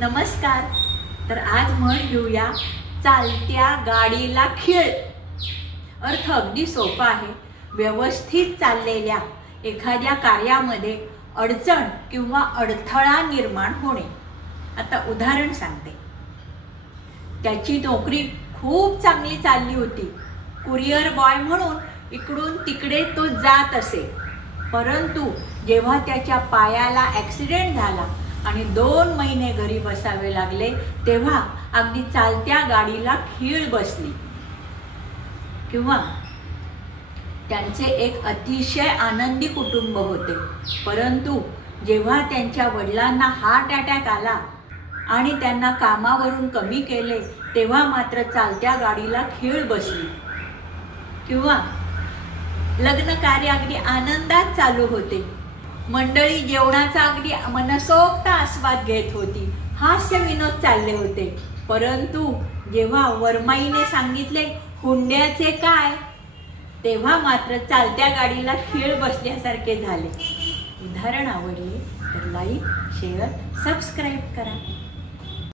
नमस्कार. तर आज म्हण घेऊया चालत्या गाडीला खीळ. अर्थ अगदी सोपा आहे. व्यवस्थित चाललेल्या एखाद्या कार्यामध्ये अडचण किंवा अडथळा निर्माण होणे. आता उदाहरण सांगते. त्याची नोकरी खूप चांगली चालली होती. कुरिअर बॉय म्हणून इकडून तिकडे तो जात असे. परंतु जेव्हा त्याच्या पायाला ॲक्सिडेंट झाला आणि दोन महिने घरी बसावे लागले तेव्हा अगदी चालत्या गाडीला खीळ बसली. किंवा त्यांचे एक अतिशय आनंदी कुटुंब होते. परंतु जेव्हा त्यांच्या वडिलांना हार्ट अटॅक आला आणि त्यांना कामावरून कमी केले तेव्हा मात्र चालत्या गाडीला खीळ बसली. किंवा लग्न कार्य अगदी आनंदात चालू होते. मंडळी जेवणाचा अगदी मनसोक्त आस्वाद घेत होती. हास्य विनोद चालले होते. परंतु जेव्हा वरमाईने सांगितले हुंड्याचे काय? तेव्हा मात्र चालत्या गाडीला खीळ बसल्यासारखे झाले. उदाहरण आवडले तर लाईक शेअर सबस्क्राईब करा.